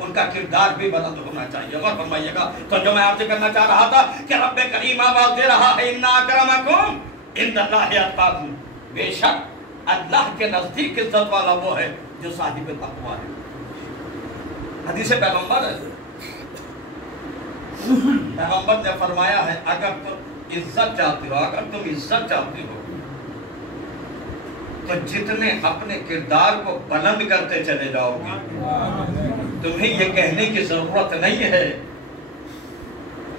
ان کا کردار بھی بلند ہونا چاہیے. غور فرمائیے گا. تو جو میں آپ سے کرنا چاہ رہا تھا کہ رب کریم آواز دے رہا ہے ان اکرمکم عند اللہ اتقاکم. بے شک اللہ کے نزدیک عزت والا وہ ہے جو صاحب تقویٰ ہے. حدیث پیغمبر ہے, پیغمبر نے فرمایا ہے اگر تم عزت چاہتے ہو, اگر تم عزت چاہتے ہو تو جتنے اپنے کردار کو بلند کرتے چلے جاؤ گے. تمہیں یہ کہنے کی ضرورت نہیں ہے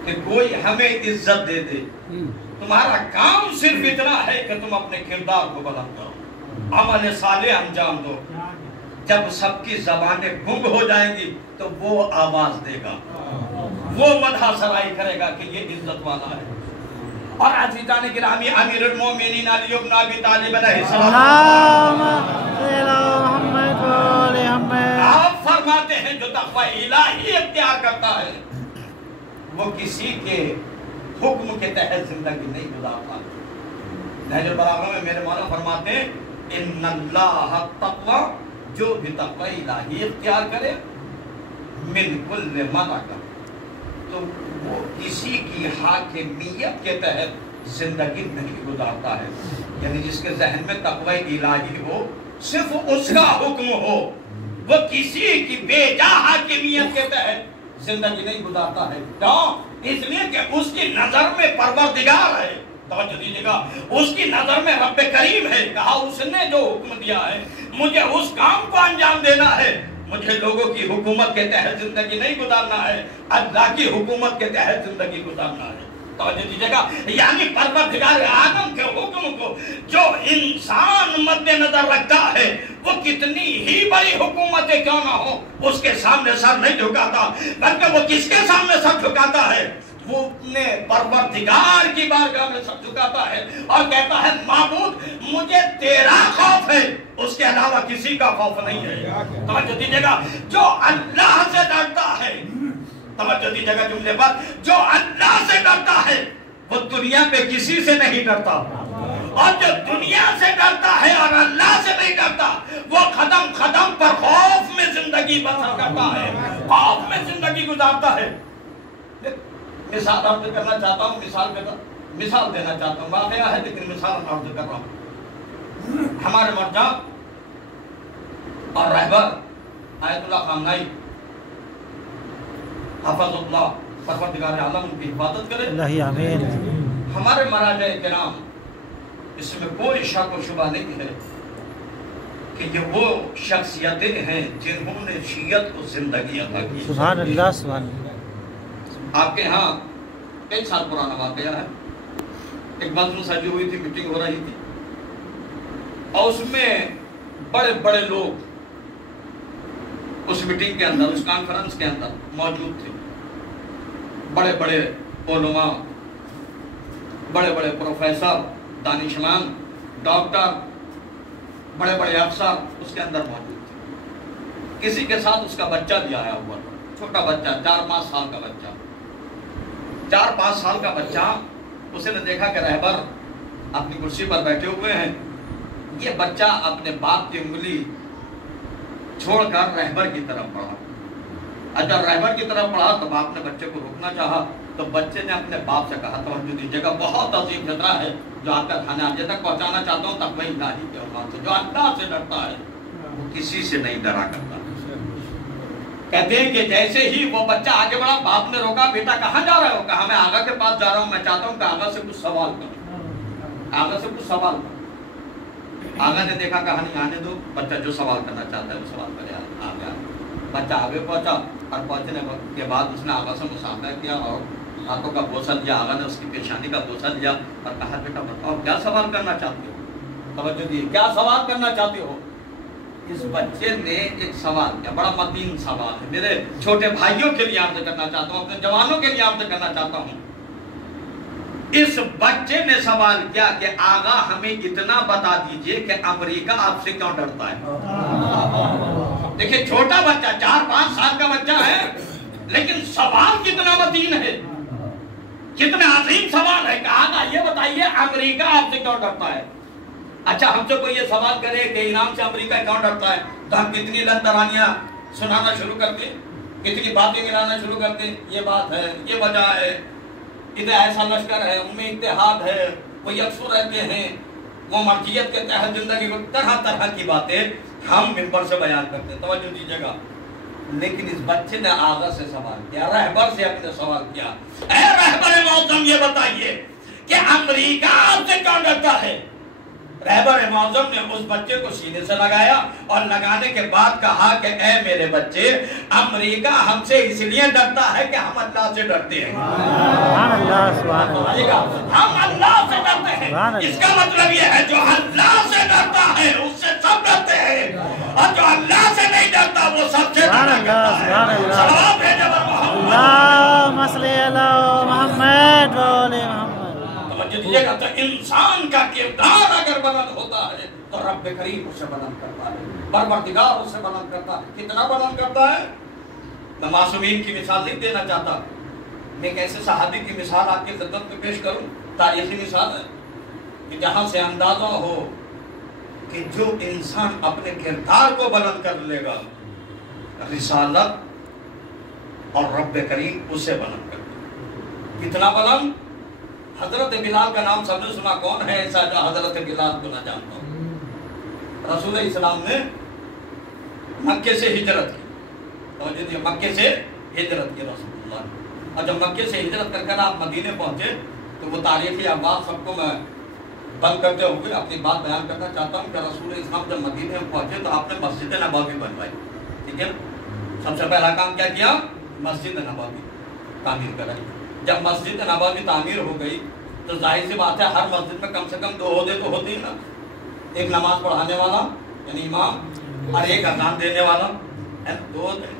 کہ کوئی ہمیں عزت دے دے. تمہارا کام صرف اتنا ہے کہ تم اپنے کردار کو بلند کرو, عمل صالح انجام دو. جب سب کی زبانیں گنگ ہو جائیں گی تو وہ آواز دے گا, وہ مدح سرائی کرے گا کہ یہ عزت والا ہے. اور عزیزان گرامی امیر المومنین علی بن ابی طالب علیہ السلام آپ فرماتے ہیں جو تقوی الہی اختیار کرتا ہے وہ کسی کے حکم کے تحت زندگی نہیں گزارتا. نہج البلاغہ میں میرے مولا فرماتے ہیں ان اللہ التقوی, جو بھی تقوی الہی اختیار کرے من کل ملک, تو وہ کسی کی حاکمیت کے تحت زندگی نہیں گزارتا ہے. یعنی جس کے ذہن میں تقوی الہی ہو, صرف اس کا حکم ہو, وہ کسی کی بے جا حاکمیت کے تحت زندگی نہیں گزارتا ہے. کیوں؟ اس لیے کہ اس کی نظر میں پروردگار ہے. توجہ دیجیے گا, اس کی نظر میں رب کریم ہے. کہا اس نے جو حکم دیا ہے مجھے اس کام کو انجام دینا ہے, مجھے لوگوں کی حکومت کے تحت زندگی نہیں گزارنا ہے, اللہ کی حکومت کے تحت زندگی گزارنا ہے. توجہ دیجیے گا, یعنی پروردگار عالم کے حکم کو جو انسان مد نظر رکھتا ہے وہ کتنی ہی بڑی حکومتیں کیوں نہ ہو اس کے سامنے سر نہیں جھکاتا, بلکہ وہ کس کے سامنے سر جھکاتا ہے؟ وہ اپنے پروردگار کی بارگاہ میں سر جھکاتا ہے اور کہتا ہے معبود مجھے تیرا خوف ہے, اس کے علاوہ کسی کا خوف نہیں ہے. توجہ دیجیے گا, جو اللہ سے ڈرتا ہے, توجہ دیجیے گا جملے پر, جو اللہ سے ڈرتا ہے وہ دنیا پہ کسی سے نہیں ڈرتا, اور جو دنیا سے ڈرتا ہے اور اللہ سے نہیں ڈرتا وہ قدم قدم پر خوف میں زندگی بسر کرتا ہے, خوف میں زندگی گزارتا ہے. مثال عرض کرنا چاہتا ہوں, مثال دینا چاہتا ہوں, واقعہ ہے لیکن مثال عرض کر رہا ہوں. ہمارے مرجع اور رہبر آیت اللہ خامنائی حفظ اللہ پروردگار عالم ان کی حفاظت کرے, آمین. ہمارے مراجع کرام اس میں کوئی شک و شبہ نہیں ہے کہ یہ وہ شخصیتیں ہیں جنہوں نے شیعت کو زندگی عطا کی. سبحان اللہ, سبحان اللہ. آپ کے ہاں کئی سال پرانا واقعہ ہے, ایک بزم سجی ہوئی تھی, میٹنگ ہو رہی تھی, اور اس میں بڑے بڑے لوگ اس میٹنگ کے اندر, اس کانفرنس کے اندر موجود تھے. بڑے بڑے علماء, بڑے بڑے پروفیسر, دانشمان, ڈاکٹر, بڑے بڑے افسر اس کے اندر موجود تھے. کسی کے ساتھ اس کا بچہ بھی آیا ہوا تھا, چھوٹا بچہ, 4-5 سال کا بچہ. 4-5 سال کا بچہ, اسے نے دیکھا کہ رہبر اپنی کرسی پر بیٹھے ہوئے ہیں, یہ بچہ اپنے باپ کی انگلی چھوڑ کر رہبر کی طرف بڑھا. جب رہبر کی طرف بڑھا تو باپ نے بچے کو روکنا چاہا, تو بچے نے اپنے باپ سے کہا, توجہ دیجیے گا, بہت عظیم فطرہ ہے جو آپ کا کھانے آج تک پہنچانا چاہتا ہوں تقوی الہی کے عنوان سے. جو اللہ سے ڈرتا ہے وہ کسی سے نہیں ڈرا کرتا. کہتے ہیں کہ جیسے ہی وہ بچہ آگے بڑھا, باپ نے روکا, بیٹا کہاں جا رہے ہو؟ کہا میں آغا کے پاس جا رہا ہوں, میں چاہتا ہوں کہ آغا سے کچھ سوال کروں, آغا سے کچھ سوال کروں. آغا نے دیکھا, کہا نہیں آنے دو, بچہ جو سوال کرنا چاہتا ہے وہ سوال کرے. آ گیا بچہ, آگے پہنچا, اور پہنچنے کے بعد اس نے آغا سے مصافحہ کیا اور ہاتھوں کا بوسہ لیا. آغا نے اس کی پیشانی کا بوسہ لیا اور کہا بیٹا بتاؤ کیا سوال کرنا چاہتے ہو؟ توجہ دیجیے, کیا سوال کرنا چاہتے ہو؟ اس بچے نے ایک سوال کیا, بڑا متین سوال ہے, میرے چھوٹے بھائیوں کے لیے عرض کرنا چاہتا ہوں, اپنے جوانوں کے لیے عرض کرنا چاہتا ہوں. اس بچے نے سوال کیا کہ آغا ہمیں اتنا بتا دیجئے کہ امریکہ آپ سے کیوں ڈرتا ہے؟ دیکھیں چھوٹا بچہ, 4-5 سال کا بچہ ہے, لیکن سوال کتنا متین ہے, کتنا عظیم سوال ہے کہ آغا یہ بتائیے امریکہ آپ سے کیوں ڈرتا ہے. اچھا ہم سے کوئی یہ سوال کرے کہ ایران سے امریکہ کیوں ڈرتا ہے تو ہم کتنی لن ترانیاں سنانا شروع کر دیں. کتنی باتیں ملانا شروع کرتے ہیں، یہ بات ہے، یہ وجہ ہے، ادھر ایسا لشکر ہے، ان میں اتحاد ہے، وہ یکسو رہتے ہیں، وہ مرجیت کے تحت زندگی کو، طرح طرح کی باتیں ہم ممبر سے بیان کرتے ہیں، توجہ دیجیے گا۔ لیکن اس بچے نے آغا سے سوال کیا، رہبر سے اپنے سوال کیا، اے رہبر معظم یہ بتائیے کہ امریکہ آپ سے کیوں ڈرتا ہے؟ رہبر معظم نے اس بچے کو سینے سے لگایا اور لگانے کے بعد کہا کہ اے میرے بچے، امریکہ ہم سے اس لیے ڈرتا ہے کہ ہم اللہ سے ڈرتے ہیں۔ ہم اللہ سے ڈرتے ہیں، اس کا مطلب یہ ہے جو اللہ سے ڈرتا ہے اس سے سب ڈرتے ہیں، اور جو اللہ سے نہیں ڈرتا وہ سب سے ڈرتا ہے۔ صلوات بھیجو محمد، اللہم صلی علی محمد و علی محمد۔ دیجیے گا تو انسان کا کردار اگر بلند ہوتا ہے تو رب کریم اسے بلند کرتا ہے، پروردگار اسے بلند کرتا ہے۔ کتنا بلند کرتا ہے؟ میں معصومین کی مثال نہیں دینا چاہتا، میں ایک ایسے صحابی کی مثال آپ کی خدمت میں پیش کروں، تاریخی مثال ہے کہ جہاں سے اندازہ ہو کہ جو انسان اپنے کردار کو بلند کر لے گا، رسالت اور رب کریم اسے بلند کرتا ہے۔ کتنا بلند؟ حضرت بلال کا نام سب نے سنا، کون ہے ایسا جو حضرت بلال کو نہ جانتا ہو؟ رسول اسلام نے مکے سے ہجرت کی، مکے سے ہجرت کی رسول اللہ نے، اور جب مکے سے ہجرت کر کر آپ مدینے پہنچے تو وہ تاریخی ابواب سب کو میں بند کرتے ہوئے اپنی بات بیان کرنا چاہتا ہوں کہ رسول اسلام جب مدینے میں پہنچے تو آپ نے مسجد نبوی بنوائی، ٹھیک ہے نا؟ سب سے پہلا کام کیا کیا؟ مسجد نبوی تعمیر کرائی۔ جب مسجد نبوی تعمیر ہو گئی تو ظاہر سی بات ہے ہر مسجد میں کم سے کم 2 عہدے تو ہوتے ہیں نا، ایک نماز پڑھانے والا یعنی امام اور ایک اذان دینے والا، 2 عہدے۔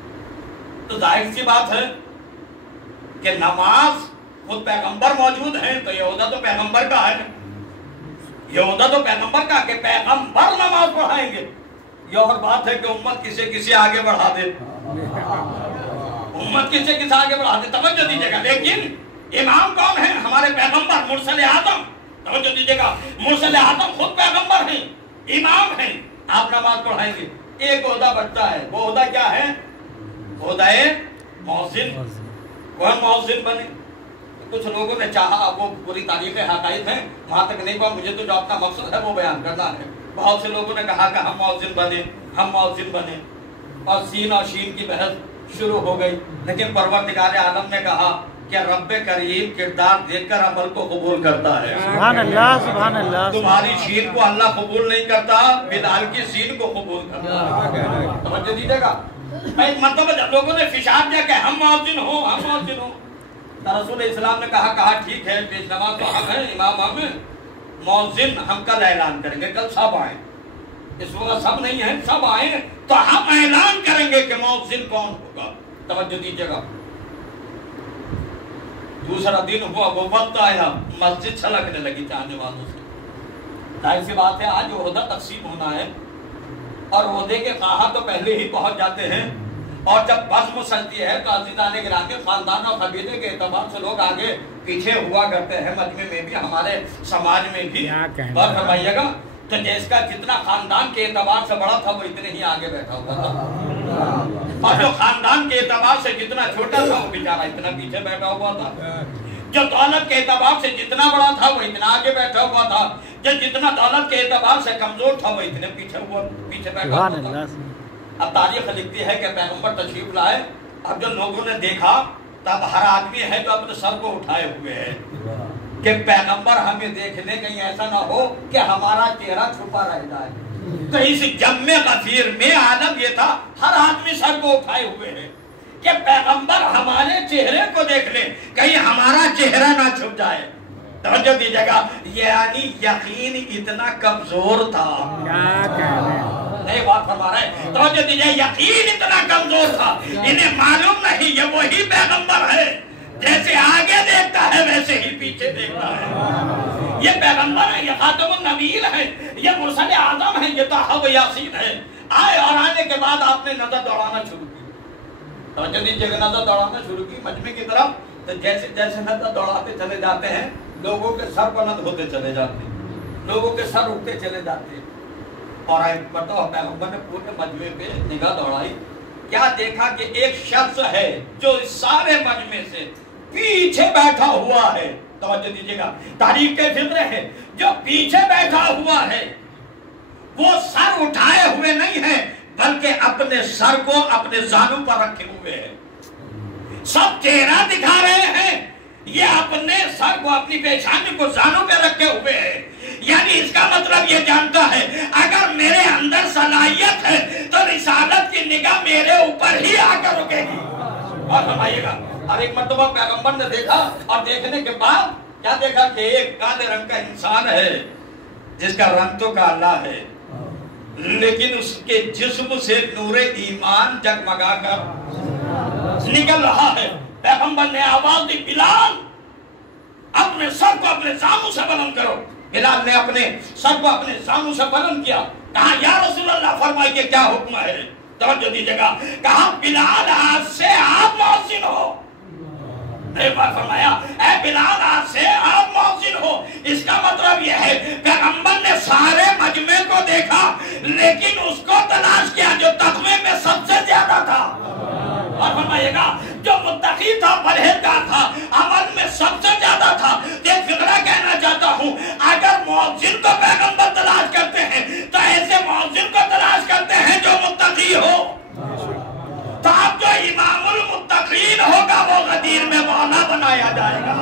تو ظاہر سی بات ہے کہ نماز خود پیغمبر موجود ہیں تو یہ عہدہ تو پیغمبر کا ہے، یہ عہدہ تو پیغمبر کا کہ پیغمبر نماز پڑھائیں گے۔ یہ اور بات ہے کہ امت کسی آگے بڑھا دے، امت کسی آگے بڑھا دے، توجہ دیجیے گا۔ لیکن امام کون ہے؟ ہمارے پیغمبر مرسل اعظم، توجہ دیجیے گا، مرسل اعظم خود پیغمبر ہیں، امام ہیں، آپ نماز پڑھائیں گے۔ ایک عہدہ بچتا ہے، وہ عہدہ کیا ہے؟ عہدہ مؤذن، وہ مؤذن بنے۔ کچھ لوگوں نے چاہا، وہ پوری تاریخ حقائق ہیں، وہاں تک نہیں پہا، مجھے تو جو اپنا مقصد ہے وہ بیان کرنا ہے۔ بہت سے لوگوں نے کہا کہ ہم مؤذن بنے، ہم مؤذن بنے، اور سین اور شین کی بحث شروع ہو گئی۔ لیکن پروردگار عالم نے کہا کہ رب کریم کردار دیکھ کر عمل کو قبول کرتا ہے۔ سبحان اللہ، سبحان اللہ۔ تمہاری شین کو اللہ قبول نہیں کرتا، بلال کی سین کو قبول کرتا ہے۔ توجہ دیجیے گا۔ ایک مرتبہ جب لوگوں نے فشار دیا کہ ہم مؤذن ہوں، ہم مؤذن ہوں، تو رسول اسلام نے کہا ٹھیک ہے، پیش نماز تو ہم ہیں، امام ہم ہیں، مؤذن ہم کل اعلان کریں گے، کل سب آئیں، اس وقت سب نہیں ہیں، سب آئیں تو ہم اعلان کریں گے کہ مؤذن کون ہوگا۔ توجہ دیجیے گا۔ دوسرا دن ہوا، وہ وقت آیا، مسجد چھلکنے لگی چاہنے والوں سے۔ ظاہر سی بات ہے آج عہدہ تقسیم ہونا ہے اور عہدے کے خواہاں تو پہلے ہی پہنچ جاتے ہیں، اور جب بزم سجتی ہے تو عزیزان گرامی خاندان اور قبیلے کے اعتبار سے لوگ آگے پیچھے ہوا کرتے ہیں، مجمع میں بھی، ہمارے سماج میں بھی۔ بات فرمائیے گا تو جس کا جتنا خاندان کے اعتبار سے بڑا تھا وہ اتنے ہی آگے بیٹھا ہوا تھا، اور جو خاندان کے اعتبار سے جتنا چھوٹا تھا وہ بیچارہ اتنا پیچھے بیٹھا ہوا تھا، جو دولت کے اعتبار سے جتنا بڑا تھا وہ اتنا آگے بیٹھا ہوا تھا، جو جتنا دولت کے اعتبار سے کمزور تھا وہ اتنے پیچھے بیٹھا ہوا تھا۔ اب تاریخ لکھتی ہے کہ پیغمبر تشریف لائے، اب جو لوگوں نے دیکھا تب ہر آدمی ہے جو اپنے سر کو اٹھائے ہوئے ہے کہ پیغمبر ہمیں دیکھنے کہیں ایسا نہ ہو کہ ہمارا چہرہ چھپا رہ جائے۔ تو اس جم غفیر میں عالم یہ تھا، ہر آدمی سر کو اٹھائے ہوئے ہے کہ پیغمبر ہمارے چہرے کو دیکھ لے، کہیں ہمارا چہرہ نہ چھپ جائے۔ توجہ دیجیے گا، یعنی یقین اتنا کمزور تھا، نہیں بات فرما رہے ہیں، توجہ دیجیے، یقین اتنا کمزور تھا، انہیں معلوم نہیں یہ وہی پیغمبر ہے، جیسے آگے دیکھتا ہے ویسے ہی پیچھے دیکھتا ہے، یہ پیغمبر ہے، یہ خاتم النبیین ہے، یہ مرسل اعظم ہے، یہ طٰہٰ و یاسین ہے۔ آئے اور آنے کے بعد آپ نے نظر دوڑانا شروع کی، توجہ دیجیے کہ نظر دوڑانا شروع کی مجمع کی طرف، تو جیسے جیسے نظر دوڑاتے چلے جاتے ہیں لوگوں کے سر بلند ہوتے چلے جاتے ہیں، لوگوں کے سر اٹھتے چلے جاتے ہیں، اور ایک مرتبہ پیغمبر نے پورے مجمع پہ نگاہ دوڑائی کیا دیکھا کہ ایک شخص ہے جو اس سارے مجمع سے پیچھے بیٹھا ہوا ہے. توجہ دیجیے گا, تاریخ کے فطرے ہے. جو پیچھے بیٹھا ہوا ہے وہ سر اٹھائے ہوئے نہیں ہے, بلکہ اپنے سر کو اپنے زانوں پر رکھے ہوئے ہیں. سب چہرہ دکھا رہے ہیں, یہ اپنے سر کو اپنی پیشانی کو زانوں پہ رکھے ہوئے ہیں. یعنی اس کا مطلب یہ جانتا ہے اگر میرے اندر صلاحیت ہے تو رسالت کی نگاہ میرے اوپر ہی آ کر رکے گی. اور فرمائیے گا, اور ایک مرتبہ پیغمبر نے دیکھا, اور دیکھنے کے بعد کیا دیکھا کہ ایک کالے رنگ کا انسان ہے جس کا رنگ تو کالا ہے, لیکن اس کے جسم سے نور ایمان جگمگا کر نکل رہا ہے. پیغمبر نے آواز دی, بلال اپنے سر کو اپنے زانوں سے بلند کرو. بلال نے اپنے سر کو اپنے زانوں سے بلند کیا. کہا یا رسول اللہ فرمائیے کیا حکم ہے. توجہ دیجیے گا, کہا بلال آج سے آپ مؤذن ہو. ایک بار فرمایا اے بلال آج سے آپ مؤذن ہو. اس کا مطلب یہ ہے پیغمبر نے سارے مجمع کو دیکھا لیکن اس کو تلاش کیا جو تقوی میں سب سے زیادہ تھا. اور فرمائیے گا جو متقی تھا, پرہیزگار تھا, عمل میں سب سے زیادہ تھا. ایک فقرہ کہنا چاہتا ہوں, اگر مؤذن کو پیغمبر تلاش کرتے ہیں تو ایسے مؤذن کو تلاش کرتے ہیں جو متقی ہو. تو اب جو امام المتقین ہوگا وہ غدیر میں مولا بنایا جائے گا.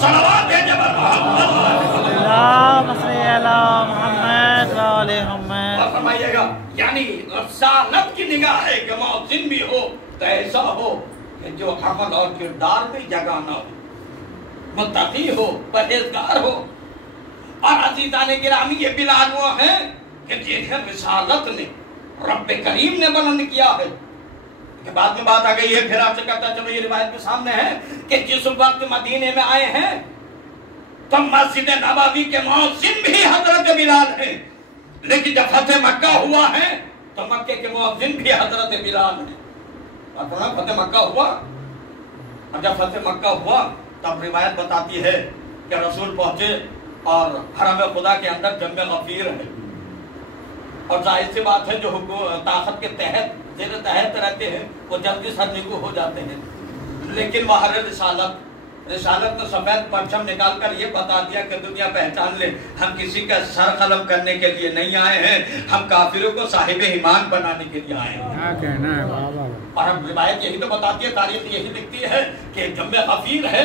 صلوات بھیجے بر محمد اللہم صلی علی محمد و آل محمد. اور فرمائیے گا یعنی رسالت کی نگاہ ہے کہ مؤذن بھی ہو تو ایسا ہو کہ جو عمل اور کردار میں جگہ نہ ہو, متقی ہو, پرہیزگار ہو. اور عزیزان گرامی یہ بلال وہ ہیں کہ جنہیں رسالت نے رب کریم نے بلند کیا ہے. کہ بعد میں بات آ گئی ہے, پھر آپ سے کہتا چلو یہ روایت کے سامنے ہے کہ جس وقت مدینے میں آئے ہیں تو مسجد نبوی کے مؤذن بھی حضرت بلال ہیں, لیکن جب فتح مکہ ہوا ہے تو مکے کے مؤذن بھی حضرت بلال ہیں. فتح مکہ ہوا, اور جب فتح مکہ ہوا تب روایت بتاتی ہے کہ رسول پہنچے اور حرم خدا کے اندر جنگ غفیر ہے, اور ظاہر سی بات ہے جو طاقت کے تحت زیر تحت رہتے ہیں وہ جلدی سرنگو ہو جاتے ہیں. لیکن باہر رسالت نے سفید پرچم نکال کر یہ بتا دیا کہ دنیا پہچان لے ہم کسی کا سر قلم کرنے کے لیے نہیں آئے ہیں, ہم کافروں کو صاحب ایمان بنانے کے لیے آئے ہیں. اور ہم روایت یہی تو بتاتی ہے, تاریخ یہی لکھتی ہے کہ جنگ غفیر ہے,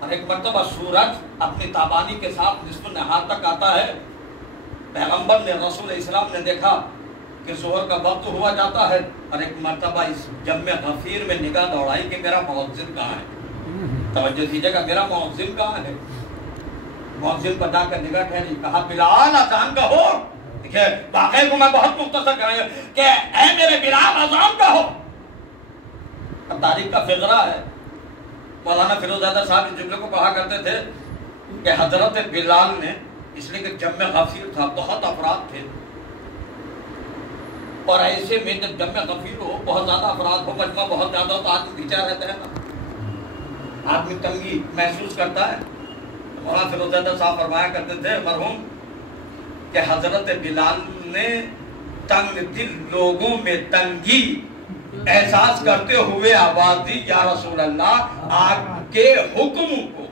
اور ایک مرتبہ سورج اپنی تابانی کے ساتھ نصف نہار تک آتا ہے. پیغمبر نے رسول اسلام نے دیکھا کہ ظہر کا وقت ہوا جاتا ہے, اور ایک مرتبہ اس جنگ غفیر میں نگاہ دوڑائی کہ میرا مؤذن کہاں ہے. توجہ دیجیے گا, میرا مؤذن کہاں ہے. مؤذن پر جا کر نگاہ ٹھہری, کہا بلال اذان کہو. دیکھیں واقعے کو میں بہت مختصر کریں کہ اے میرے بلال اذان کہو. اب تاریخ کا فقرہ ہے, مولانا فیروز زادہ صاحب اس جملے کو کہا کرتے تھے کہ حضرت بلال نے, اس لیے کہ جنگ غفیر تھا, بہت افراد تھے, اور ایسے میں جب جنگ غفیر ہو, بہت زیادہ افراد ہو, مجمع بہت زیادہ ہو تو آدمی پیچھے رہتا ہے نا, آدمی تنگی محسوس کرتا ہے. مولانا فیروز زادہ صاحب فرمایا کرتے تھے مرحوم کہ حضرت بلال نے تنگ دل لوگوں میں تنگی احساس کرتے ہوئے آواز دی, یا رسول اللہ آپ کے حکم کو,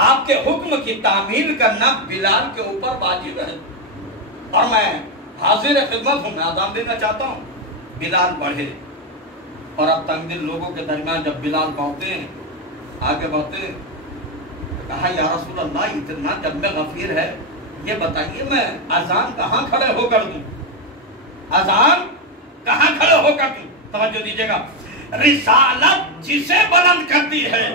آپ کے حکم کی تعمیل کرنا بلال کے اوپر واجب ہے, اور میں حاضر خدمت ہوں, میں آزان دینا چاہتا ہوں. بلال بڑھے, اور اب تنگ دل لوگوں کے درمیان جب بلال بڑھتے ہیں, آگے بڑھتے ہیں, کہا یا رسول اللہ اتنا جب میں غفیر ہے, یہ بتائیے میں اذان کہاں کھڑے ہو کر دوں, اذان کہاں کھڑے ہو کر دوں. توجہ دیجیے گا, رسالت جسے بلند کرتی ہے,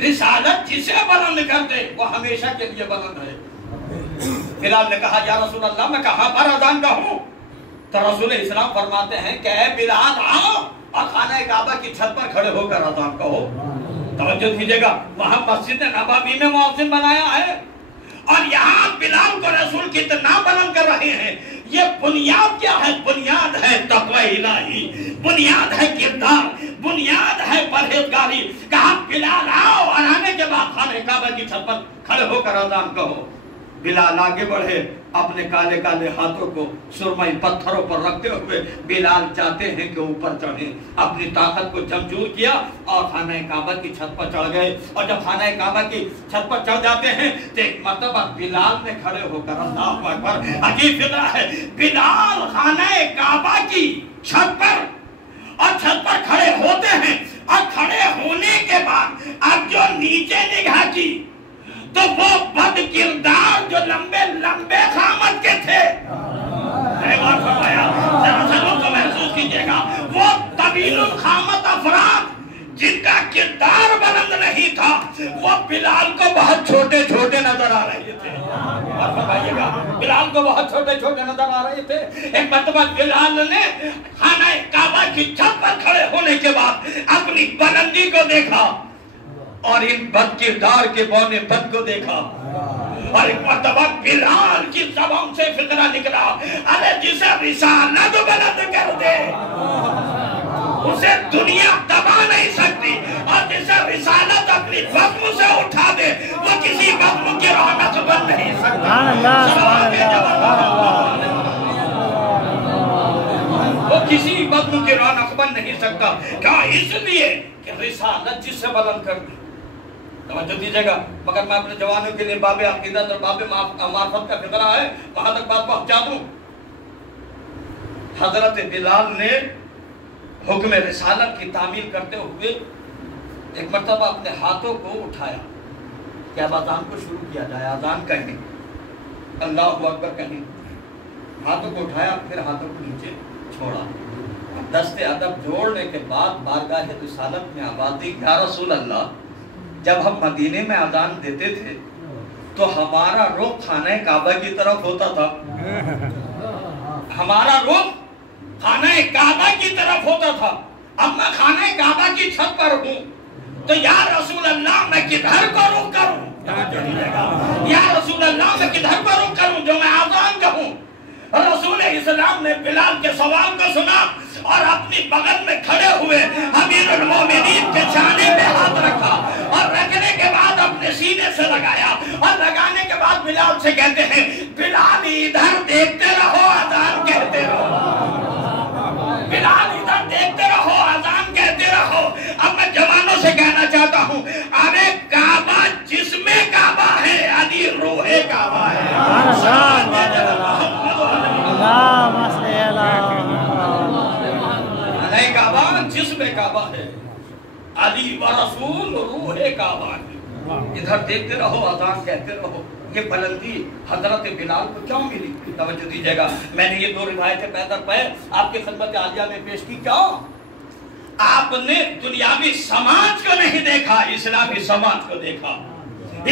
رسالت جسے بلند کر دے وہ ہمیشہ کے لیے بلند ہے. بلال نے کہا یا رسول اللہ میں کہاں پر اذان کہوں. تو رسول اسلام فرماتے ہیں کہ اے بلال آؤ اور خانہ کعبہ کی چھت پر کھڑے ہو کر اذان کہو. توجہ دیجیے گا, وہاں مسجد نبوی میں مؤذن بنایا ہے, اور یہاں بلال کو رسول کتنا بلند کر رہے ہیں. یہ بنیاد کیا ہے؟ بنیاد ہے تقوی الہی, بنیاد ہے کردار, بنیاد ہے پرہیزگاری. کہا بلال آؤ, اور آنے کے بعد خانہ کعبہ کی چھت پر کھڑے ہو کر اذان کہو. بلال آگے بڑھے اپنے کالے کالے ہاتھوں کو سرمئی پتھروں پر رکھتے ہوئے بلال چاہتے ہیں کہ اوپر چڑھیں، اپنی طاقت کو جمجور کیا اور خانہ کعبہ کی چھت پر چڑھ گئے۔ اور جب خانہ کعبہ کی چھت پر چڑھ جاتے ہیں تو ایک مرتبہ بلال نے کھڑے ہو کر، اللہ اکبر، عجیب فطرہ ہے، بلال خانہ کعبہ کی چھت پر اور چھت پر کھڑے ہوتے ہیں، اور کھڑے ہونے کے بعد اب جو نیچے نگاہ کی تو وہ بد کردار جو لمبے لمبے خامت کے تھے، ذرا سا لوگ کو محسوس کیجئے گا، وہ طویل الخامت افراد جن کا کردار بلند نہیں تھا، وہ بلال کو بہت چھوٹے چھوٹے نظر آ رہے تھے۔ اور فرمائیے گا، بلال کو بہت چھوٹے چھوٹے نظر آ رہے تھے۔ ایک مرتبہ بلال نے خانہ کعبہ کی چھت پر کھڑے ہونے کے بعد اپنی بلندی کو دیکھا اور ان بد کردار کے بونے بد کو دیکھا، اور ایک مرتبہ بلال کی زبان سے فطرہ نکلا، ارے جسے رسالت بلند کر دے اسے دنیا دبا نہیں سکتی، اور جسے رسالت اپنی بطن سے اٹھا دے وہ کسی بطن کی رونق بن نہیں سکتا۔ وہ کسی بطن کی رونق بن نہیں سکتا، کیا؟ اس لیے کہ رسالت جس سے بلند کر دی۔ توجہ دیجئے گا، مگر میں اپنے جوانوں کے لیے باب عقیدت اور باب معرفت کا فکرہ ہے، وہاں تک بات پہنچا دوں۔ حضرت بلال نے حکم رسالت کی تعمیل کرتے ہوئے ایک مرتبہ اپنے ہاتھوں کو اٹھایا کہ اب اذان کو شروع کیا جائے، اذان کہیں، اللہ اکبر کہیں، ہاتھوں کو اٹھایا، پھر ہاتھوں کو نیچے چھوڑا، دست ادب جوڑنے کے بعد بارگاہ رسالت میں آواز دی، یا رسول اللہ، جب ہم مدینے میں اذان دیتے تھے تو ہمارا رخ خانہ کعبہ کی طرف ہوتا تھا، ہمارا رخ خانہ کعبہ کی طرف ہوتا تھا، اب میں خانہ کعبہ کی چھت پر ہوں تو یا رسول اللہ میں کدھر کو رخ کروں؟ یا رسول اللہ میں کدھر کو رخ کروں جو میں اذان کہوں؟ رسول اسلام نے بلال کے سوال کو سنا اور اپنی بغل میں کھڑے ہوئے امیر المومنین کے چانے پہ ہاتھ رکھا، اور رکھنے کے بعد اپنے سینے سے لگایا، اور لگانے کے بعد بلال سے کہتے ہیں، بلال ادھر دیکھتے رہو اذان کہتے رہو، بلال ادھر دیکھتے رہو اذان کہتے رہو۔ اب میں جوانوں سے کہنا چاہتا ہوں، ارے کعبہ جسم کعبہ ہے، علی روح کعبہ ہے۔ کعبہ جسم کعبہ ہے، علی و رسول روح کعبہ ہے۔ ادھر دیکھتے رہو اذان کہتے رہو، یہ بلندی حضرت بلال کو کیوں ملی؟ توجہ دیجئے گا، میں نے یہ دو روایتیں پیدر پہ آپ کی خدمت عالیہ میں پیش کی، کیوں؟ آپ نے دنیاوی سماج کو نہیں دیکھا، اسلامی سماج کو دیکھا۔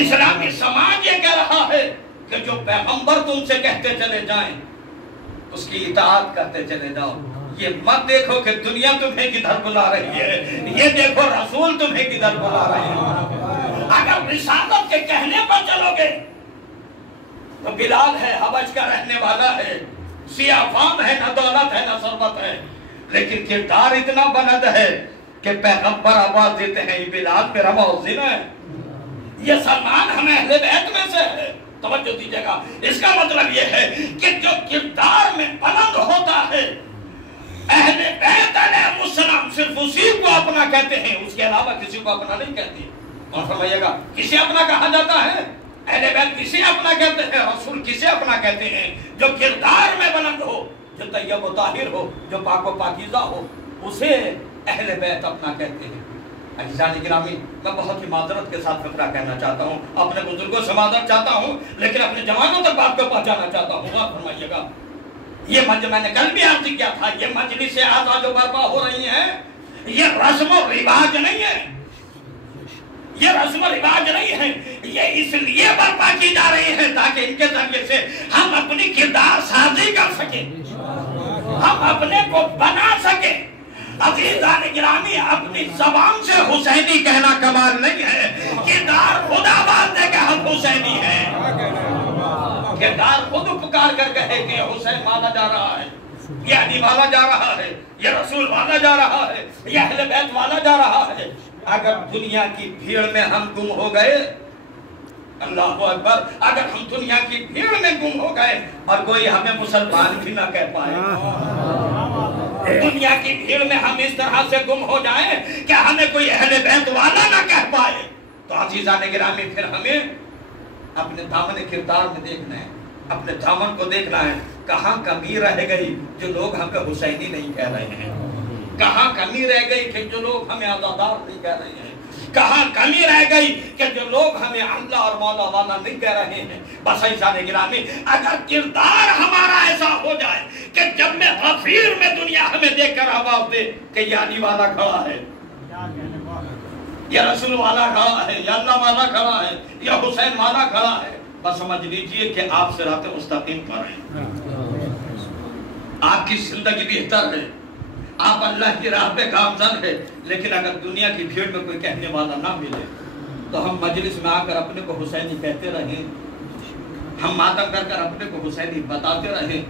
اسلامی سماج یہ کہہ رہا ہے کہ جو پیغمبر تم سے کہتے چلے جائیں اس کی اطاعت کرتے چلے جاؤ۔ یہ مت دیکھو کہ دنیا تمہیں کدھر بلا رہی ہے، یہ دیکھو رسول تمہیں کدھر بلا رہے ہیں۔ اگر رسالت کے کہنے پر چلو گے تو بلال ہے، حبش کا رہنے والا ہے، سیاہ فام ہے، نہ دولت ہے نہ ثروت ہے، لیکن کردار اتنا بلند ہے کہ پیغمبر آواز دیتے ہیں، یہ بلال میرا مؤذن ہے، یہ سلمان ہم اہل بیت میں سے ہے۔ توجہ دیجئے گا، اس کا مطلب یہ ہے کہ جو کردار میں بلند ہوتا ہے، اہل بیت علیہ السلام صرف اسی کو اپنا کہتے ہیں، اس کے علاوہ کسی کو اپنا نہیں کہتے۔ اور فرمائیے گا، کسے اپنا کہا جاتا ہے؟ اہل بیت کسے اپنا کہتے ہیں؟ رسول کسے اپنا کہتے ہیں؟ جو کردار میں بلند ہو، جو طیب و طاہر ہو، جو پاک و پاکیزہ ہو، اسے اہل بیت اپنا کہتے ہیں۔ عزیزان گرامی، میں بہت ہی معذرت کے ساتھ فقرہ کہنا چاہتا ہوں، اپنے بزرگوں سے معذرت چاہتا ہوں، لیکن اپنے جوانوں تک بات کو پہنچانا چاہتا ہوں۔ غور فرمائیے گا، یہ میں نے کل بھی عرض کیا تھا، یہ مجلس اعضا جو برپا ہو رہی ہیں، یہ رسم و رواج نہیں ہے، یہ رسم و رواج نہیں ہے، یہ اس لیے برپا کی جا رہی ہے تاکہ ان کے ذریعے سے ہم اپنی کردار سازی کر سکیں، ہم اپنے کو بنا سکیں۔ عزیزان گرامی، اپنی زبان سے حسینی کہنا کمال نہیں ہے، کردار خدا بات ہے کہ ہم حسینی ہیں، کردار خود پکار کر کہے کہ حسین مانا جا رہا ہے، یہ علی والا جا رہا ہے، یہ رسول والا جا رہا ہے، یہ اہل بیت والا جا رہا ہے۔ اگر دنیا کی بھیڑ میں ہم گم ہو گئے اللہ اکبر. اگر ہم دنیا کی بھیڑ میں گم ہو گئے اور کوئی ہمیں مسلمان بھی نہ کہہ پائے, دنیا کی بھیڑ میں ہم اس طرح سے گم ہو جائیں کہ ہمیں کوئی اہل بیت والا نہ کہہ پائے, تو عزیزان گرامی پھر ہمیں اپنے دامن کردار میں دیکھنا ہے, اپنے دامن کو دیکھنا ہے. کہاں کمی رہ گئی جو لوگ ہمیں حسینی نہیں کہہ رہے ہیں, کہاں کمی رہ گئی کہ جو لوگ ہمیں عزادار نہیں کہہ رہے ہیں, کہاں کمی رہ گئی کہ جو لوگ ہمیں اللہ اور مولا والا نہیں کہہ رہے ہیں. بس عزیزان گرامی اگر کردار ہمارا ایسا ہو جائے کہ جب میں غفیر میں دنیا ہمیں دیکھ کر آواز دے کہ یا علی والا کھڑا ہے, یا رسول والا کھڑا ہے, یا اللہ والا کھڑا ہے, یا حسین والا کھڑا ہے, بس سمجھ لیجئے کہ آپ صراط مستقیم پر ہیں, آپ کی زندگی بہتر ہے, آپ اللہ کی راہ پہ گامزن ہے. لیکن اگر دنیا کی بھیڑ میں کوئی کہنے والا نہ ملے تو ہم مجلس میں آ کر اپنے کو حسینی کہتے رہیں, ہم ماتم کر کر اپنے کو حسینی بتاتے رہیں,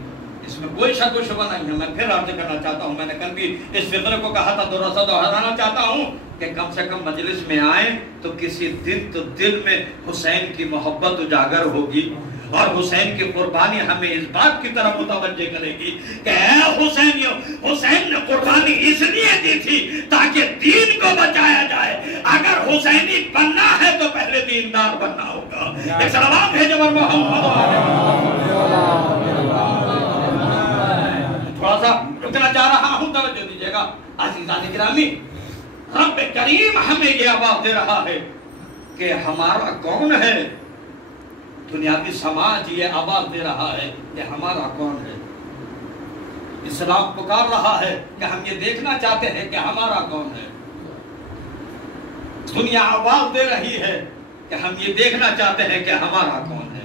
اس میں کوئی شک و شبہ نہیں ہے. میں پھر عرض کرنا چاہتا ہوں, میں نے کل بھی اس فطرے کو کہا تھا, دہرانا چاہتا ہوں کہ کم سے کم مجلس میں آئیں تو کسی دن تو دل میں حسین کی محبت اجاگر ہوگی, اور حسین کی قربانی ہمیں اس بات کی طرف متوجہ کرے گی کہ اے حسینیوں, حسین نے قربانی اس لیے دی تھی تاکہ دین کو بچایا جائے. اگر حسینی بننا ہے تو پہلے دیندار بننا ہوگا. ایک سلام بھیجو بر محمد. تھوڑا سا رکنا چاہ رہا ہوں, توجہ دیجیے گا عزیزان گرامی. رب کریم ہمیں یہ آواز دے رہا ہے کہ ہمارا کون ہے. دنیاوی سماج یہ آواز دے رہا ہے کہ ہمارا کون ہے. اسلام پکار رہا ہے کہ ہم یہ دیکھنا چاہتے ہیں کہ ہمارا کون ہے. دنیا آواز دے رہی ہے کہ ہم یہ دیکھنا چاہتے ہیں کہ ہمارا کون ہے.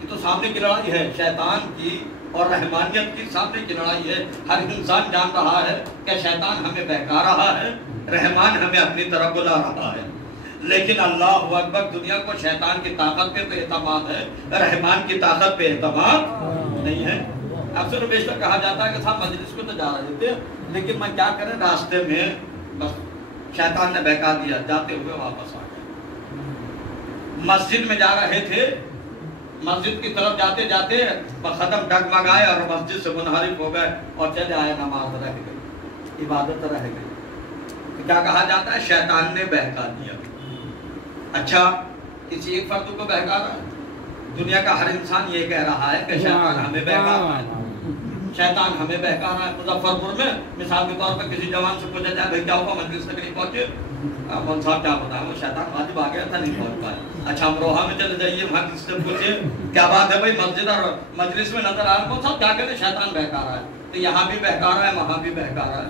یہ تو سامنے کی لڑائی ہے, شیطان کی اور رحمانیت کی سامنے کی لڑائی ہے. ہر انسان جان رہا ہے کہ شیطان ہمیں بہکا رہا ہے, رحمان ہمیں اپنی طرف بلا رہا ہے. لیکن اللہ اکبر, دنیا کو شیطان کی طاقت پہ اعتماد ہے, رحمان کی طاقت پہ اعتماد نہیں ہے. اکثر و بیشتر کہا جاتا ہے کہ صاحب مجلس کو تو جا رہے تھے, لیکن میں کیا کریں, راستے میں بس شیطان نے بہکا دیا, جاتے ہوئے واپس آ گئے. مسجد میں جا رہے تھے, مسجد کی طرف جاتے جاتے قدم ڈگمگائے اور مسجد سے منحرف ہو گئے اور چلے آئے, نماز رہ گئی, عبادت رہ گئی. کیا کہا جاتا ہے, شیطان نے بہکا دیا. اچھا, کسی ایک فرد کو بہکا رہا ہے. دنیا کا ہر انسان یہ کہہ رہا ہے کہ شیطان ہمیں بہکا رہا ہے, شیطان ہمیں بہکا رہا ہے. مظفر پور میں مثال کے طور پر کسی جوان سے پوچھا جائے بھائی کیا ہوا, مجلس تک نہیں پہنچے, مول صاحب کیا بتائیں, وہ شیطان واجب آ گیا تھا, نہیں پہنچ پائے. اچھا, امروہہ میں چلے جائیے, وہاں کسی سے پوچھے کیا بات ہے بھائی, مسجد اور مجلس میں نظر آ رہا, مول صاحب کیا کہتے ہیں, شیطان بہکا رہا ہے. تو یہاں بھی بہکا رہا ہے, وہاں بھی بہکا رہا ہے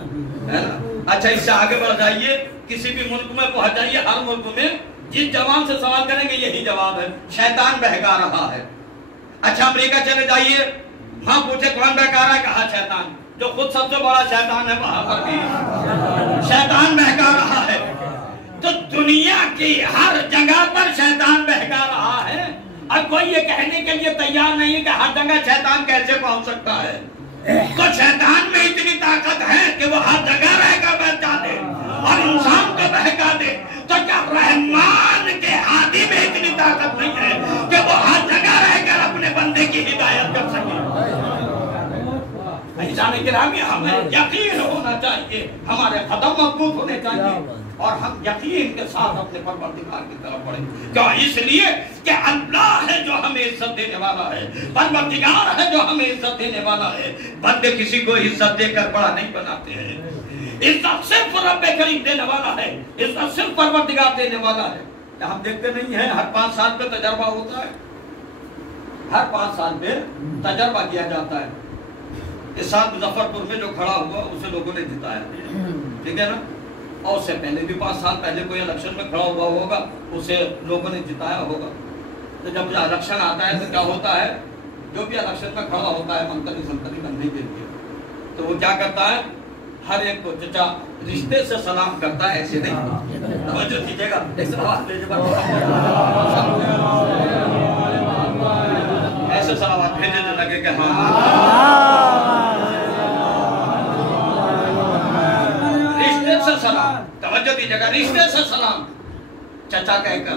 نا. اچھا, اس سے آگے بڑھ جائیے, کسی بھی ملک میں پہنچ جائیے, ہر ملک میں جس جوان سے سوال کریں گے یہی جواب ہے, شیطان بہکا رہا ہے. اچھا, امریکہ چلے جائیے, وہاں پوچھے کون بہکا رہا ہے, کہا شیطان, جو خود سب سے بڑا شیطان ہے وہاں پر بھی شیطان بہکا رہا ہے. تو دنیا کی ہر جگہ پر شیطان بہکا رہا ہے, اور کوئی یہ کہنے کے لیے تیار نہیں کہ ہر جگہ شیطان کیسے پہنچ سکتا ہے. تو شیطان میں اتنی طاقت ہے کہ وہ ہر جگہ رہ کر بہکا دے اور انسان کو بہکا دے. تو کیا رحمان کے ہاتھی میں اتنی طاقت نہیں ہے کہ وہ ہر جگہ رہ کر اپنے بندے کی ہدایت کر سکے. عزیزان گرامی, ہمیں یقین ہونا چاہیے, ہمارے قدم مضبوط ہونے چاہیے, اور ہم یقین کے ساتھ اپنے پروردگار کی طرف بڑھیں. کیوں؟ اس لیے کہ اللہ ہے جو ہمیں عزت دینے والا ہے, پروردگار ہے جو ہمیں عزت دینے والا ہے. بندے کسی کو عزت دے کر بڑا نہیں بناتے ہیں. عزت صرف رب کریم دینے والا ہے, عزت صرف پروردگار دینے والا ہے. ہم دیکھتے نہیں ہیں, ہر 5 سال پہ تجربہ ہوتا ہے, ہر 5 سال پہ تجربہ کیا جاتا ہے. اس سال مظفر پور میں جو کھڑا ہوا اسے لوگوں نے جتایا, ٹھیک ہے نا, اور اس سے پہلے بھی 5 سال پہلے کوئی الیکشن میں کھڑا ہوا ہوگا, اسے لوگوں نے جتایا ہوگا. تو جب الیکشن آتا ہے تو کیا ہوتا ہے, جو بھی الیکشن میں کھڑا ہوتا ہے منتری سنتری بننے کے لیے, تو وہ کیا کرتا ہے, ہر ایک کو چچا رشتے سے سلام کرتا ہے, ایسے نہیں. توجہ دیجیے گا, ایسے سلامات بھیجنے لگے کہ رشتے سے سلام. توجہ دیجیے گا, رشتے سے سلام, چچا کہہ کر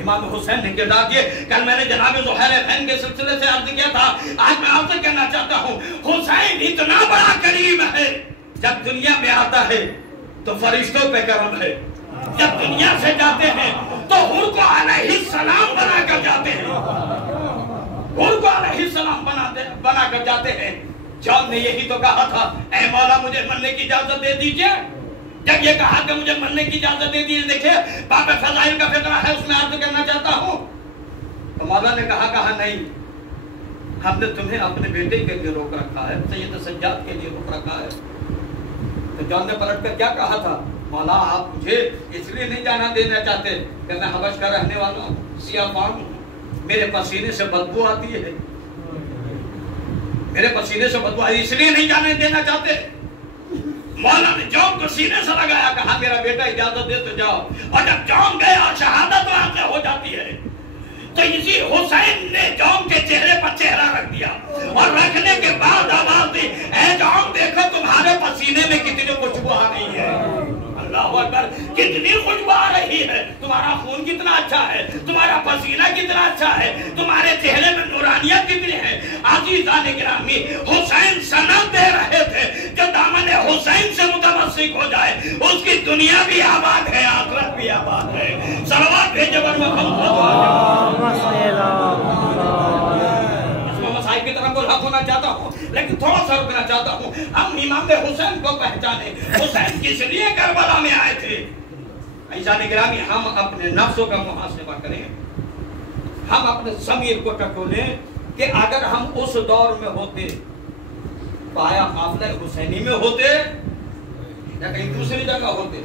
امام حسین نے کردار کیے. کل میں نے جناب زہیر خین کے سلسلے سے عرض کیا تھا, آج میں آپ سے کہنا چاہتا ہوں حسین اتنا بڑا کریم ہے, جب دنیا میں آتا ہے تو فرشتوں پہ کرم ہے, جب دنیا سے جاتے ہیں تو حور کو علیہ السلام بنا کر جاتے ہیں, حور کو علیہ السلام بنا کر جاتے ہیں. جان نے یہی تو کہا تھا, اے مولا مجھے مرنے کی اجازت دے دیجئے. جب یہ کہا کہ مجھے مرنے کی اجازت دے دیجئے, دیکھیں باب فضائل کا فقرہ ہے, اس میں عرض کرنا چاہتا ہوں. تو مولا نے کہا نہیں, ہم نے تمہیں اپنے بیٹے کے لیے روک رکھا ہے, سید سجاد کے لیے روک رکھا ہے. تو جان نے پلٹ کر کیا کہا تھا, مولا آپ مجھے اس لیے نہیں جانا دینا چاہتے کہ میں حبش کا رہنے والا ہوں, سیاہ فام ہوں, میرے پسینے سے بدبو آتی ہے, میرے پسینے سے بدبو آتی, اس لیے نہیں جانے دینا چاہتے. مولا نے جون کو سینے سے لگایا, کہا میرا بیٹا اجازت دے تو جاؤ. اور جب جون گیا شہادت واقع ہو جاتی ہے, تو اسی حسین نے جون کے چہرے پر چہرہ رکھ دیا, اور رکھنے کے بعد آواز دی, اے جون دیکھو تمہارے پسینے میں کتنی خوشبو آ رہی ہے, اللہ اکبر, کتنی خوشبو آ رہی ہے, تمہارا خون کتنا اچھا ہے, تمہارا پسینہ کتنا اچھا ہے, تمہارے چہرے میں نورانیت کتنی ہے. عزیزان گرامی, حسین سند دے رہے تھے کہ دامن حسین سے متمسک ہو جائے, اس کی دنیا بھی آباد ہے, آخرت بھی آباد ہے. صلوات بھیجے بر محمد. اس میں مسائل کی طرف ملحق ہونا چاہتا ہوں, لیکن تھوڑا سا رکنا چاہتا ہوں. ہم امام حسین کو پہچانے, حسین کس لیے کربلا میں آئے تھے. عزیزان گرامی, ہم اپنے نفسوں کا محاسبہ کریں, ہم اپنے ضمیر کو ٹٹولیں کہ اگر ہم اس دور میں ہوتے تو آیا قافلہ حسینی میں ہوتے یا کہیں دوسری جگہ ہوتے.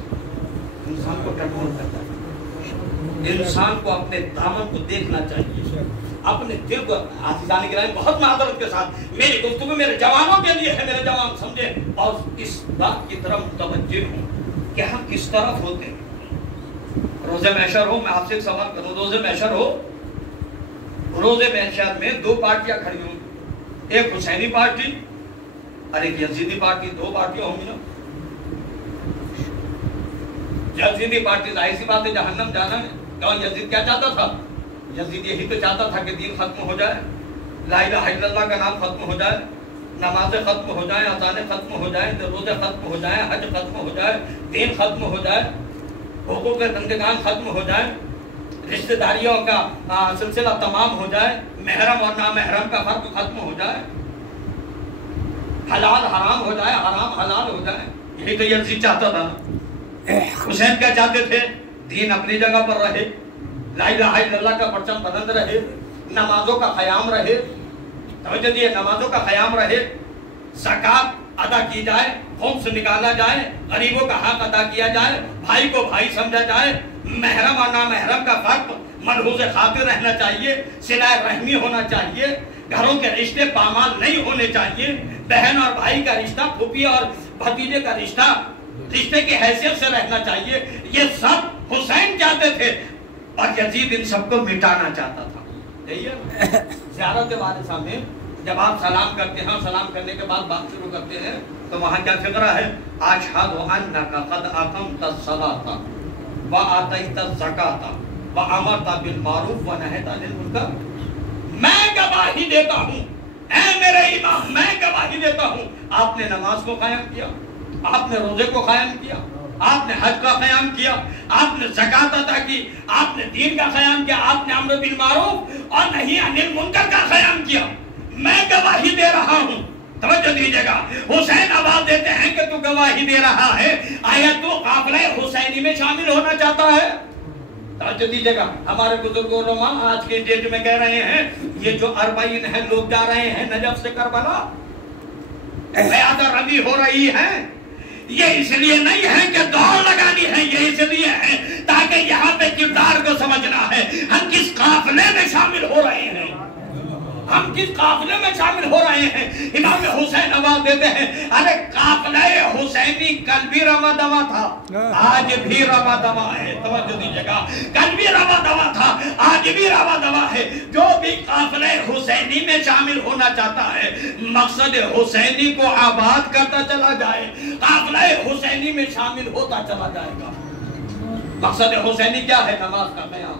انسان کو ٹٹول کرتا ہے, انسان کو اپنے دامن کو دیکھنا چاہیے, اپنے دل کو. عزیزان گرامی, بہت معذرت کے ساتھ میری گفتگو میرے جوانوں کے لیے ہے, میرے جوان سمجھیں اور اس بات کی طرف متوجہ ہوں کہ ہم کس طرف ہوتے ہیں. روز محشر ہو, میں آپ سے ایک سوال کروں, روز محشر ہو, روز محشر میں دو پارٹیاں کھڑی ہوں, ایک حسینی پارٹی اور ایک یزیدی پارٹی, دو پارٹیاں ہوں گی نا. یزیدی پارٹی ظاہر سی بات ہے جہنم جانا ہے. کیوں, یزید کیا چاہتا تھا, یزید یہی تو چاہتا تھا کہ دین ختم ہو جائے, لا الہ الا اللہ کا نام ختم ہو جائے, نمازیں ختم ہو جائیں, اذانیں ختم ہو جائیں, روزے ختم ہو جائیں, حج ختم ہو جائے, دین ختم ہو جائے, حقوق بندگان ختم ہو جائیں, رشتہ داریوں کا سلسلہ تمام ہو جائے, محرم اور نامحرم کا فرق ختم ہو جائے, حلال حرام ہو جائے, حرام حلال ہو جائے. یہی تو یزید چاہتا تھا. حسین کیا چاہتے تھے, دین اپنی جگہ پر رہے, لا الہ الا اللہ کا پرچم بلند رہے, نمازوں کا قیام رہے, توجہ دیے, نمازوں کا قیام رہے, زکات ادا کی جائے, خمس نکالا جائے, غریبوں کا حق ادا کیا جائے, بھائی کو بھائی سمجھا جائے, محرم اور نامحرم کا فرق ملحوظ خاطر رہنا چاہیے, صلہ رحمی ہونا چاہیے, گھروں کے رشتے پامال نہیں ہونے چاہیے, بہن اور بھائی کا رشتہ, پھوپھی اور بھتیجے کا رشتہ رشتے کی حیثیت سے رہنا چاہیے. یہ سب حسین چاہتے تھے اور یزید ان سب کو مٹانا چاہتا تھا. زیارت وارثہ میں جب آپ سلام کرتے ہیں, سلام کرنے کے بعد بات شروع کرتے ہیں, تو وہاں کیا فقرہ ہے, اشہد انک قد اقمت الصلاۃ وآتیت الزکاۃ وامرت بالمعروف ونہیت عن المنکر. میں گواہی دیتا ہوں, اے میرے امام, میں گواہی دیتا ہوں, آپ نے نماز کو قائم کیا, آپ نے روزے کو قائم کیا, آپ نے حج کا قیام کیا, آپ نے زکات ادا کی, آپ نے دین کا قیام کیا, آپ نے امر بالمعروف اور نہی عن المنکر کا قیام کیا. میں گواہی دے رہا ہوں. توجہ دیجیے گا, حسین آواز دیتے ہیں کہ تو گواہی دے رہا ہے, آیا تو قافلہ حسینی میں شامل ہونا چاہتا ہے. توجہ دیجیے گا, ہمارے بزرگ علماء آج کے ڈیٹ میں کہہ رہے ہیں یہ جو 40 ہیں لوگ جا رہے ہیں نجف سے کربلا, بیعت روی ہو رہی ہے, یہ اس لیے نہیں ہے کہ دوڑ لگانی ہے, یہ اس لیے ہے تاکہ یہاں پہ کردار کو سمجھنا ہے, ہم کس قافلے میں شامل ہو رہے ہیں, ہم کس قافلے میں شامل ہو رہے ہیں. امام حسین آواز دیتے ہیں, ارے قافلہ حسینی کل بھی رواں دوا تھا, آج بھی رواں دوا ہے. توجہ دیجیے گا, کل بھی رواں دوا تھا, آج بھی رواں دوا ہے. جو بھی قافلہ حسینی میں شامل ہونا چاہتا ہے, مقصد حسینی کو آباد کرتا چلا جائے, قافلہ حسینی میں شامل ہوتا چلا جائے گا. مقصد حسینی کیا ہے, نماز کا قیام,